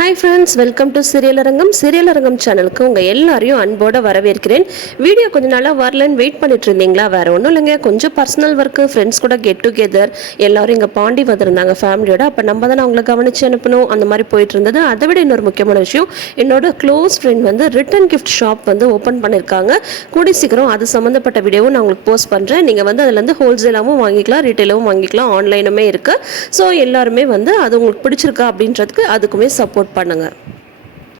Hi friends, welcome to சீரியலரங்கம் சேனலுக்கு உங்கள் எல்லாரையும் அன்போடு வரவேற்கிறேன். வீடியோ கொஞ்சம் நாளாக வரலன்னு வெயிட் பண்ணிட்டு இருந்தீங்களா? வேறு ஒன்றும் இல்லைங்க, கொஞ்சம் பர்சனல் ஒர்க்கு, ஃப்ரெண்ட்ஸ் கூட கெட் டுகெதர் எல்லாரும் இங்கே பாண்டி வந்திருந்தாங்க ஃபேமிலியோட. அப்போ நம்ம தான் அவங்களை கவனித்து அனுப்பணும், அந்த மாதிரி போயிட்டு இருந்தது. அதை விட இன்னொரு முக்கியமான விஷயம், என்னோட க்ளோஸ் ஃப்ரெண்ட் வந்து ரிட்டன் கிஃப்ட் ஷாப் வந்து ஓப்பன் பண்ணியிருக்காங்க. கூடி சீக்கிரம் அது சம்மந்தப்பட்ட வீடியோவும் நான் உங்களுக்கு போஸ்ட் பண்ணுறேன். நீங்கள் வந்து அதுலேருந்து ஹோல்சேலாகவும் வாங்கிக்கலாம், ரீட்டெயிலாகவும் வாங்கிக்கலாம், ஆன்லைனுமே இருக்குது. ஸோ எல்லாருமே வந்து அது உங்களுக்கு பிடிச்சிருக்கா அப்படின்றதுக்கு அதுக்குமே சப்போர்ட் பண்ணுங்க.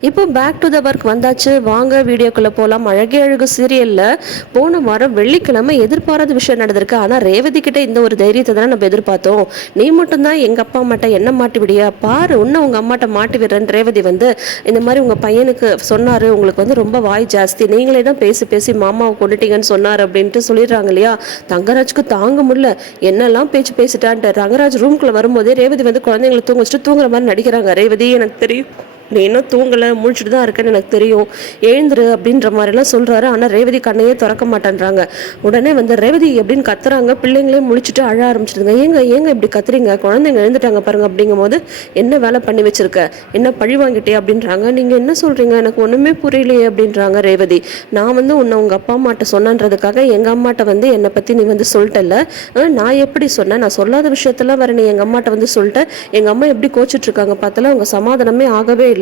இப்போ பேக் டு த ஒர்க் வந்தாச்சு. வாங்க வீடியோக்குள்ளே போகலாம். அழகே அழகு சீரியலில் போன வாரம் வெள்ளிக்கிழமை எதிர்பாராத விஷயம் நடந்திருக்கு. ஆனால் ரேவதி கிட்ட இந்த ஒரு தைரியத்தை தானே நம்ம எதிர்பார்த்தோம். நீ மட்டும்தான் எங்கள் அப்பா அம்மாட்ட என்ன மாட்டி விடியா பாரு, இன்னும் உங்கள் அம்மாட்ட மாட்டி விடுறேன்னு ரேவதி வந்து இந்த மாதிரி உங்கள் பையனுக்கு சொன்னார், உங்களுக்கு வந்து ரொம்ப வாய் ஜாஸ்தி, நீங்களே தான் பேசி பேசி மாமாவை கொண்டுட்டீங்கன்னு சொன்னார் அப்படின்ட்டு சொல்லிடுறாங்க இல்லையா. தங்கராஜுக்கு தாங்க முடியல, என்னெல்லாம் பேச்சு பேசிட்டான்ட்டு. தங்கராஜ் ரூம்குள்ளே வரும்போதே ரேவதி வந்து குழந்தைங்களை தூங்க வச்சுட்டு தூங்குற மாதிரி நடிக்கிறாங்க. ரேவதி, எனக்கு தெரியும் நீ இன்னும் தூங்கலை, முழிச்சுட்டு தான் இருக்கேன்னு எனக்கு தெரியும், எழுந்துரு அப்படின்ற மாதிரிலாம் சொல்கிறாரு. ஆனால் ரேவதி கண்ணையே திறக்க மாட்டேன்றாங்க. உடனே வந்து ரேவதி எப்படின்னு கத்துறாங்க. பிள்ளைங்களே முழிச்சுட்டு அழ ஆரம்பிச்சிடுங்க. ஏங்க இப்படி கத்துறீங்க, குழந்தைங்க எழுந்துட்டாங்க பாருங்க அப்படிங்கும் போது என்ன வேலை பண்ணி வச்சிருக்க, என்ன பழி வாங்கிட்டே அப்படின்றாங்க. நீங்கள் என்ன சொல்கிறீங்க, எனக்கு ஒன்றுமே புரியலையே அப்படின்றாங்க ரேவதி. நான் வந்து உன்னை உங்கள் அப்பா அம்மாட்ட சொன்னன்றதுக்காக எங்கள் அம்மாட்ட வந்து என்னை பற்றி நீ வந்து சொல்லிட்டல. நான் எப்படி சொன்னேன், நான் சொல்லாத விஷயத்தெல்லாம் வேறு நீ எங்கள் அம்மாட்ட வந்து சொல்லிட்டேன். எங்கள் அம்மா எப்படி கோச்சிட்ருக்காங்க பார்த்தாலும் அவங்க சமாதானமே ஆகவே இல்லை.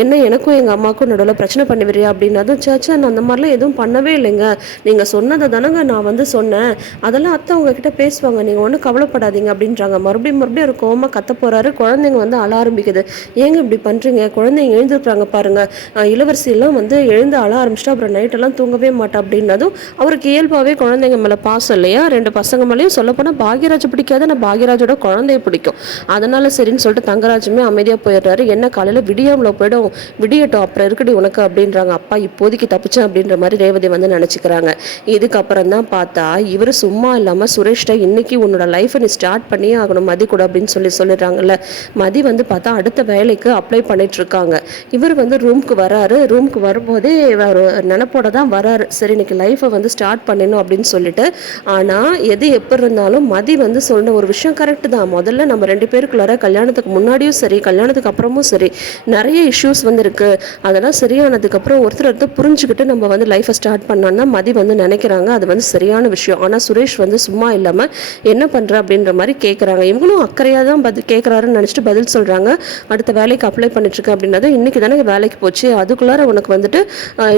என்ன எனக்கும் எங்கள் அம்மாவுக்கும் நடுவில் பிரச்சனை பண்ணி வரியா அப்படின்னதும், சாச்சா நான் அந்த மாதிரிலாம் எதுவும் பண்ணவே இல்லைங்க, நீங்கள் சொன்னதை தானங்க நான் வந்து சொன்னேன், அதெல்லாம் அத்தை உங்ககிட்ட பேசுவாங்க, நீங்கள் ஒன்றும் கவலைப்படாதீங்க அப்படின்றாங்க. மறுபடியும் ஒரு கோவமாக கத்த போகிறாரு. குழந்தைங்க வந்து அழ ஆரம்பிக்குது. ஏங்க இப்படி பண்ணுறீங்க, குழந்தைங்க எழுந்துருக்குறாங்க பாருங்க, இளவரசியெல்லாம் வந்து எழுந்து அழ ஆரம்பிச்சிட்டா அப்புறம் நைட்டெல்லாம் தூங்கவே மாட்டா அப்படின்னதும் அவருக்கு இயல்பாகவே குழந்தைங்க மேலே பாசம் இல்லையா. ரெண்டு பசங்க மேலேயும் சொல்லப்போனால் பாக்யராஜ் பிடிக்காது, நான் பாக்யராஜோட குழந்தைய பிடிக்கும். அதனால சரின்னு சொல்லிட்டு தங்கராஜுமே அமைதியாக போயிடுறாரு. என்ன காலையில் விடியாமல் போயிடும், விடியட்டும் அப்புறம் இருக்குடி உனக்கு அப்படின்றாங்க. அப்பா இப்போதைக்கு தப்பிச்சேன் அப்படின்ற மாதிரி ரேவதி வந்து நினச்சிக்கிறாங்க. இதுக்கப்புறம் தான் பார்த்தா இவர் சும்மா இல்லாமல் சுரேஷ்ட இன்னைக்கு உன்னோட லைஃப்பை நீ ஸ்டார்ட் பண்ணியே ஆகணும் மதி கூட அப்படின்னு சொல்லிடுறாங்கல்ல. மதி வந்து பார்த்தா அடுத்த வேலைக்கு அப்ளை பண்ணிட்டு இருக்காங்க. இவர் வந்து ரூமுக்கு வராரு. ரூமுக்கு வரும்போதே ஒரு நினப்போட தான் வராரு, சரி இன்னைக்கு லைஃப்பை வந்து ஸ்டார்ட் பண்ணணும் அப்படின்னு சொல்லிட்டு. ஆனால் எது எப்படி இருந்தாலும் மதி வந்து சொன்ன ஒரு விஷயம் கரெக்டு தான். முதல்ல நம்ம ரெண்டு பேருக்குள்ளார கல்யாணத்துக்கு முன்னாடியும் சரி கல்யாணத்துக்கு அப்புறமும் சரி நிறைய இஷ்யூஸ் வந்து இருக்கு. அதெல்லாம் சரியானதுக்கப்புறம் ஒருத்தர் புரிஞ்சுக்கிட்டு நம்ம வந்து லைஃப்பை ஸ்டார்ட் பண்ணோன்னா மதி வந்து நினைக்கிறாங்க. அது வந்து சரியான விஷயம். ஆனால் சுரேஷ் வந்து சும்மா இல்லாமல் என்ன பண்ணுற அப்படின்ற மாதிரி கேட்குறாங்க. இவங்களும் அக்கறையாக தான் கேட்குறாருன்னு நினச்சிட்டு பதில் சொல்கிறாங்க. அடுத்த வேலைக்கு அப்ளை பண்ணிட்டுருக்கேன் அப்படின்னது, இன்றைக்கி தானே வேலைக்கு போச்சு, அதுக்குள்ளார உனக்கு வந்துட்டு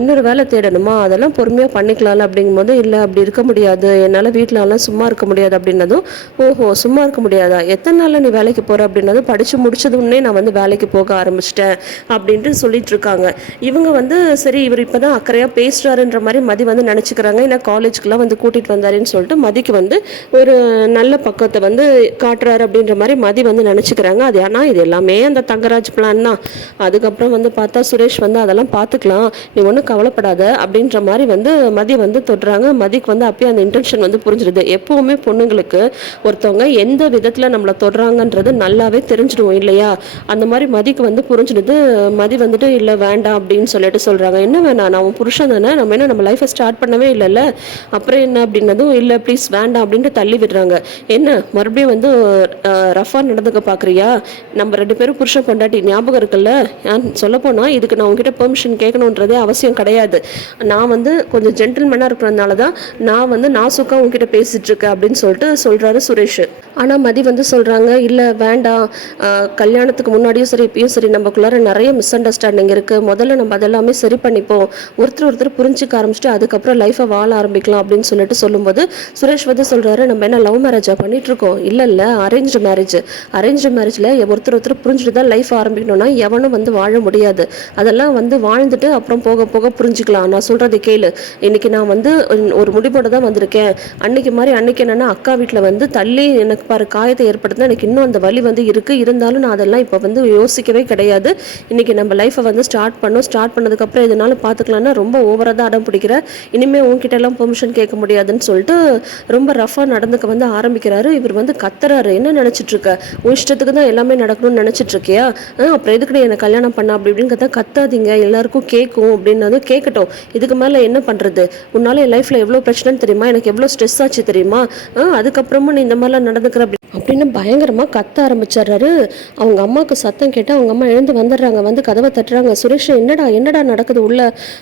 இன்னொரு வேலை தேடணுமா, அதெல்லாம் பொறுமையாக பண்ணிக்கலாம்ல அப்படிங்கும்போது, இல்லை அப்படி இருக்க முடியாது, என்னால் வீட்டிலலாம் சும்மா இருக்க முடியாது அப்படின்னதும், ஓஹோ சும்மா இருக்க முடியாதா, எத்தனை நாளில் நீ வேலைக்கு போகிற அப்படின்னதும், படித்து முடிச்சதுன்னே நான் வந்து வேலைக்கு போக ஆரம்பிச்சிட்டேன் அப்படின்ட்டு சொல்லிட்டு இருக்காங்க. இவங்க வந்து சரி இவர் இப்போதான் அக்கறையாக பேசுகிறாருன்ற மாதிரி மதி வந்து நினச்சிக்கிறாங்க. ஏன்னா காலேஜுக்குலாம் வந்து கூட்டிகிட்டு வந்தாருன்னு சொல்லிட்டு மதிக்கு வந்து ஒரு நல்ல பக்கத்தை வந்து காட்டுறாரு அப்படின்ற மாதிரி மதி வந்து நினச்சிக்கிறாங்க. அது ஆனால் இது எல்லாமே அந்த தங்கராஜ் பிளான் தான். அதுக்கப்புறம் வந்து பார்த்தா சுரேஷ் வந்து அதெல்லாம் பார்த்துக்கலாம், நீ ஒன்றும் கவலைப்படாத அப்படின்ற மாதிரி வந்து மதி வந்து தொடுறாங்க. மதிக்கு வந்து அப்பயே அந்த இன்டென்ஷன் வந்து புரிஞ்சிடுது. எப்போவுமே பொண்ணுங்களுக்கு ஒருத்தவங்க எந்த விதத்தில் நம்மளை தொடுறாங்கன்றது நல்லாவே தெரிஞ்சிடுவோம் இல்லையா. அந்த மாதிரி மதிக்கு வந்து புரிஞ்சிடுது. மதி வந்துட்டு இல்லை வேண்டாம் அப்படின்னு சொல்லிட்டு சொல்கிறாங்க. என்ன வேணாம், நான் புருஷன் தானே, நம்ம என்ன நம்ம லைஃப்பை ஸ்டார்ட் பண்ணவே இல்லைல்ல, அப்புறம் என்ன அப்படின்னதும், இல்லை ப்ளீஸ் வேண்டாம் அப்படின்ட்டு தள்ளி விடுறாங்க. என்ன மறுபடியும் வந்து ரஃபாக நடந்துக்க பார்க்குறியா, நம்ம ரெண்டு பேரும் புருஷன் பொண்டாட்டி ஞாபகம் இருக்குல்ல, சொல்லப்போனால் இதுக்கு நான் உங்ககிட்ட பெர்மிஷன் கேட்கணுன்றதே அவசியம் கிடையாது, நான் வந்து கொஞ்சம் ஜென்டில்மேனாக இருக்கிறதுனால தான் நான் வந்து நாசுக்காக உங்ககிட்ட பேசிகிட்டு இருக்கேன் அப்படின்னு சொல்லிட்டு சொல்கிறாரு சுரேஷ். ஆனால் மதி வந்து சொல்கிறாங்க, இல்லை வேண்டாம், கல்யாணத்துக்கு முன்னாடியும் சரி இப்பயும் சரி நம்மக்குள்ளார நிறைய மிஸ் அண்டர்ஸ்டாண்டிங் இருக்குது, முதல்ல நம்ம அதெல்லாமே சரி பண்ணிப்போம், ஒருத்தர் புரிஞ்சிக்க ஆரம்பிச்சுட்டு அதுக்கப்புறம் லைஃப்பை வாழ ஆரம்பிக்கலாம் அப்படின்னு சொல்லிட்டு சொல்லும்போது சுரேஷ் வந்து சொல்கிறாரு, நம்ம என்ன லவ் மேரேஜாக பண்ணிகிட்ருக்கோம், இல்லை அரேஞ்சு மேரேஜில் ஒருத்தர் புரிஞ்சுட்டு தான் லைஃப் ஆரம்பிக்கணும்னா எவனும் வந்து வாழ முடியாது, அதெல்லாம் வந்து வாழ்ந்துட்டு அப்புறம் போக போக புரிஞ்சுக்கலாம், நான் சொல்கிறது கேளு, இன்றைக்கி நான் வந்து ஒரு முடிவோடு தான் வந்திருக்கேன், அன்னைக்கு என்னென்னா அக்கா வீட்டில் வந்து தள்ளி எனக்கு பாரு காயத்தை ஏற்படுத்தினா எனக்கு இன்னும் அந்த வலி வந்து இருக்குது, இருந்தாலும் நான் அதெல்லாம் இப்போ வந்து யோசிக்கவே கிடையாது, இன்றைக்கி நம்ம லைஃப்பை வந்து ஸ்டார்ட் பண்ணதுக்கப்புறம் இதனால பார்த்துக்கலான்னா ரொம்ப ஓவராக தான் அடம் பிடிக்கிற, இனிமேல் உங்ககிட்ட எல்லாம் பெர்மிஷன் கேட்க முடியாதுன்னு சொல்லிட்டு ரொம்ப ரஃபாக நடந்துக்க வந்து ஆரம்பிக்கிறாரு. இவர் வந்து கத்துறாரு, என்ன நினச்சிட்டு இருக்க, உன் இஷ்டத்துக்கு தான் எல்லாமே நடக்கணும்னு நினச்சிட்டு இருக்கியா, அப்புறம் எதுக்கு என்னை கல்யாணம் பண்ண அப்படி இப்படின்னு கத்தாதீங்க, எல்லாருக்கும் கேட்கும் அப்படின்னதும், கேட்கட்டும், இதுக்கு மேலே என்ன பண்ணுறது, உன்னால என் லைஃப்பில் எவ்வளோ பிரச்சனைன்னு தெரியுமா, எனக்கு எவ்வளோ ஸ்ட்ரெஸ் ஆச்சு தெரியுமா, அதுக்கப்புறமா நீ இந்த மாதிரிலாம் நடந்துக்கிற அப்படி அப்படின்னு பயங்கரமாக கத்த ஆரம்பிச்சிடுறாரு. அவங்க அம்மாவுக்கு சத்தம் கேட்டு அவங்க அம்மா எழுந்து வந்துடுறாங்க, வந்து கதவை தட்டுறாங்க. சுரேஷ் என்னடா என்னடா நடக்குது உள்ள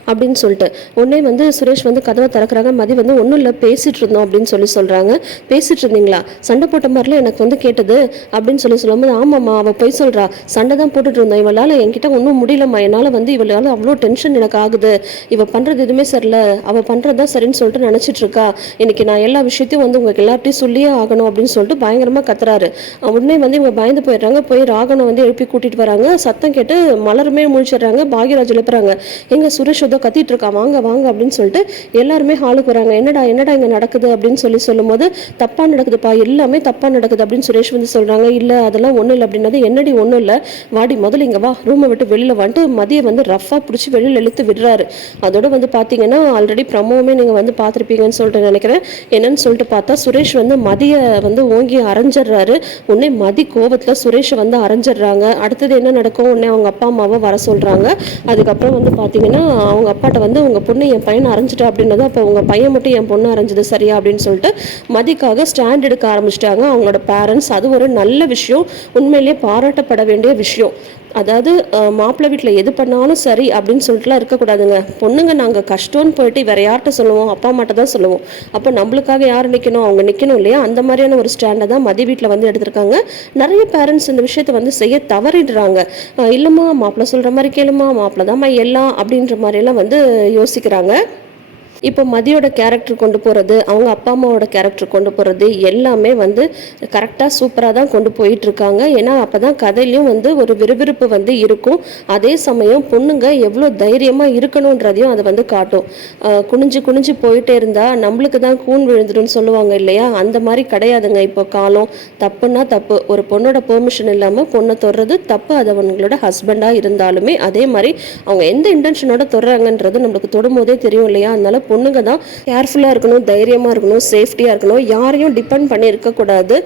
அப்படின்னு சொல்லிட்டு உடனே வந்து சுரேஷ் வந்து கதவை திறக்கிறாங்க. மதி வந்து ஒன்றும் இல்லை பேசிகிட்டு இருந்தோம் அப்படின்னு சொல்கிறாங்க. பேசிகிட்டு இருந்தீங்களா, சண்டை போட்ட மாதிரிலாம் எனக்கு வந்து கேட்டது அப்படின்னு சொல்லும்போது ஆமாம்மா அவள் போய் சொல்கிறா, சண்டை தான் போட்டுட்டு இருந்தோம், இவளால் என்கிட்ட ஒன்றும் முடியலம்மா, என்னால் வந்து இவளால் அவ்வளோ டென்ஷன் எனக்கு ஆகுது, இவள் பண்ணுறது எதுவுமே சரியில்லை, அவள் பண்ணுறது தான் சரின்னு சொல்லிட்டு நினச்சிட்டு இருக்கா, இன்னைக்கு நான் எல்லா விஷயத்தையும் வந்து உங்களுக்கு எல்லார்ட்டையும் சொல்லியே ஆகணும் அப்படின்னு சொல்லிட்டு பயங்கரமாக கத்துறாரு. உடனே வந்து இவங்க பயந்து போயிடுறாங்க. போய் ராகனை வந்து எழுப்பி கூட்டிட்டு வராங்க. சத்தம் கேட்டு மலருமே முழிச்சிடுறாங்க. பாக்யராஜ் எழுப்புறாங்க. எங்க சுரேஷ் ஏதோ கத்திட்டு இருக்கா, வாங்க வாங்க அப்படின்னு சொல்லிட்டு எல்லாருமே ஹாலுக்கு வராங்க. என்னடா என்னடா இங்க நடக்குது அப்படின்னு சொல்லும்போது தப்பா நடக்குதுப்பா, எல்லாமே தப்பா நடக்குது அப்படின்னு சுரேஷ் வந்து சொல்றாங்க. இல்ல அதெல்லாம் ஒண்ணும் இல்லை அப்படின்னது, என்னடி ஒண்ணும் இல்லை, வாடி முதல்ல இங்க வா, ரூமை விட்டு வெளியில வந்துட்டு மதியை வந்து ரஃபா பிடிச்சி வெளியில இழுத்து விடுறாரு. அதோட வந்து பாத்தீங்கன்னா ஆல்ரெடி ப்ரமோவுமே நீங்க வந்து பார்த்துருப்பீங்கன்னு சொல்லிட்டு நினைக்கிறேன். என்னன்னு சொல்லிட்டு பார்த்தா சுரேஷ் வந்து மதியை வந்து ஓங்கி அரைஞ்சிடுறாரு. உடனே மதி கோபத்துல சுரேஷை வந்து அரைஞ்சிடுறாங்க. அடுத்தது என்ன நடக்கும், உடனே அவங்க அப்பா அம்மாவை வர சொல்றாங்க. அதுக்கப்புறம் வந்து பாத்தீங்கன்னா அவங்க அப்பாட்ட வந்து உங்க பொண்ணு என் பையனை அரைஞ்சிட்டா அப்படின்னது, அப்போ உங்க பையன் மட்டும் என் பொண்ணு அரைஞ்சது சரியா அப்படின்னு சொல்லிட்டு மதிக்காக ஸ்டாண்ட் எடுக்க ஆரம்பிச்சிட்டாங்க அவங்களோட பேரண்ட்ஸ். அது ஒரு நல்ல விஷயம், உண்மையிலேயே பாராட்டப்பட வேண்டிய விஷயம். அதாவது மாப்பிள்ளை வீட்டில் எது பண்ணாலும் சரி அப்படின்னு சொல்லிட்டுலாம் இருக்கக்கூடாதுங்க. பொண்ணுங்க நாங்கள் கஷ்டம்னு போயிட்டு வேற யார்கிட்ட சொல்லுவோம், அப்பா அம்மாட்ட தான் சொல்லுவோம். அப்போ நம்மளுக்காக யார் நிற்கணும், அவங்க நிற்கணும் இல்லையா, அந்த மாதிரியான ஒரு ஸ்டாண்டை தான் மதி வீட்டில் வந்து எடுத்திருக்காங்க. நிறைய பேரண்ட்ஸ் இந்த விஷயத்தை வந்து செய்ய தவறிடுறாங்க. இல்லைம்மா மாப்பிள்ளை சொல்கிற மாதிரி கேளுமா, மாப்பிள்ளை தான்மா எல்லாம் அப்படின்ற மாதிரியெல்லாம் வந்து யோசிக்கிறாங்க. இப்போ மதியோட கேரக்டர் கொண்டு போகிறது, அவங்க அப்பா அம்மாவோட கேரக்டர் கொண்டு போகிறது எல்லாமே வந்து கரெக்டாக சூப்பராக தான் கொண்டு போயிட்டுருக்காங்க. ஏன்னா அப்போ தான் கதையிலையும் வந்து ஒரு விறுவிறுப்பு வந்து இருக்கும். அதே சமயம் பொண்ணுங்க எவ்வளோ தைரியமாக இருக்கணுன்றதையும் அதை வந்து காட்டும். குனிஞ்சு குனிஞ்சு போயிட்டே இருந்தால் நம்மளுக்கு தான் கூன் விழுந்துடும் சொல்லுவாங்க இல்லையா, அந்த மாதிரி கிடையாதுங்க. இப்போ காலம் தப்புன்னா தப்பு, ஒரு பொண்ணோட பெர்மிஷன் இல்லாமல் பொண்ணை தொடுறது தப்பு. அது அவங்களோட ஹஸ்பண்டாக இருந்தாலுமே அதே மாதிரி அவங்க எந்த இன்டென்ஷனோட தொடுறாங்கன்றது நம்மளுக்கு தொடும்போதே தெரியும் இல்லையா. அதனால பொண்ணுங்க தான் கேர்ஃபுல்லாக இருக்கணும், தைரியமாக இருக்கணும், சேஃப்டியாக இருக்கணும், யாரையும் டிபெண்ட் பண்ணி இருக்கக்கூடாது.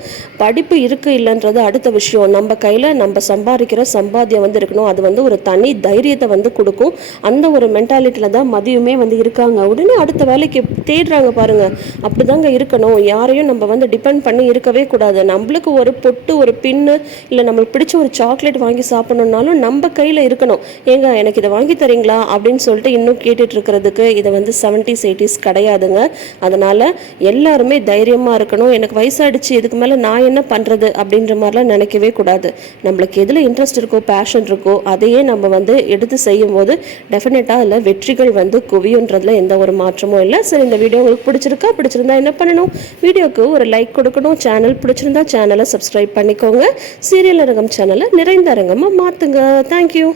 படிப்பு இருக்குது இல்லைன்றது அடுத்த விஷயம், நம்ம கையில் நம்ம சம்பாதிக்கிற சம்பாத்தியம் வந்து இருக்கணும். அது வந்து ஒரு தனி தைரியத்தை வந்து கொடுக்கும். அந்த ஒரு மென்டாலிட்டியில் தான் மதியமே வந்து இருக்காங்க. உடனே அடுத்த வேலைக்கு தேடுறாங்க பாருங்க. அப்படிதாங்க இருக்கணும், யாரையும் நம்ம வந்து டிபெண்ட் பண்ணி இருக்கவே கூடாது. நம்மளுக்கு ஒரு பொட்டு, ஒரு பின்னு, இல்லை நம்மளுக்கு பிடிச்ச ஒரு சாக்லேட் வாங்கி சாப்பிடணுன்னாலும் நம்ம கையில் இருக்கணும். ஏங்க எனக்கு இதை வாங்கி தரீங்களா அப்படின்னு சொல்லிட்டு இன்னும் கேட்டுட்டு இருக்கிறதுக்கு இதை வந்து 70s 80s கிடையாதுங்க. அதனால் எல்லாருமே தைரியமாக இருக்கணும். எனக்கு வயசாகிடுச்சு, இதுக்கு மேலே நான் என்ன பண்ணுறது அப்படின்ற மாதிரிலாம் நினைக்கவே கூடாது. நம்மளுக்கு எதில் இன்ட்ரெஸ்ட் இருக்கோ, பேஷன் இருக்கோ, அதையே நம்ம வந்து எடுத்து செய்யும் போது டெஃபினட்டாக அதில் வெற்றிகள் வந்து குவியுன்றதுல எந்த ஒரு மாற்றமும் இல்லை. சரி, இந்த வீடியோ உங்களுக்கு பிடிச்சிருந்தா என்ன பண்ணணும், வீடியோக்கு ஒரு லைக் கொடுக்கணும். சேனல் பிடிச்சிருந்தா சேனலை சப்ஸ்கிரைப் பண்ணிக்கோங்க. சீரியல் அரங்கம் சேனலை நிறைந்த அரங்கமாக மாற்றுங்க. தேங்க்யூ.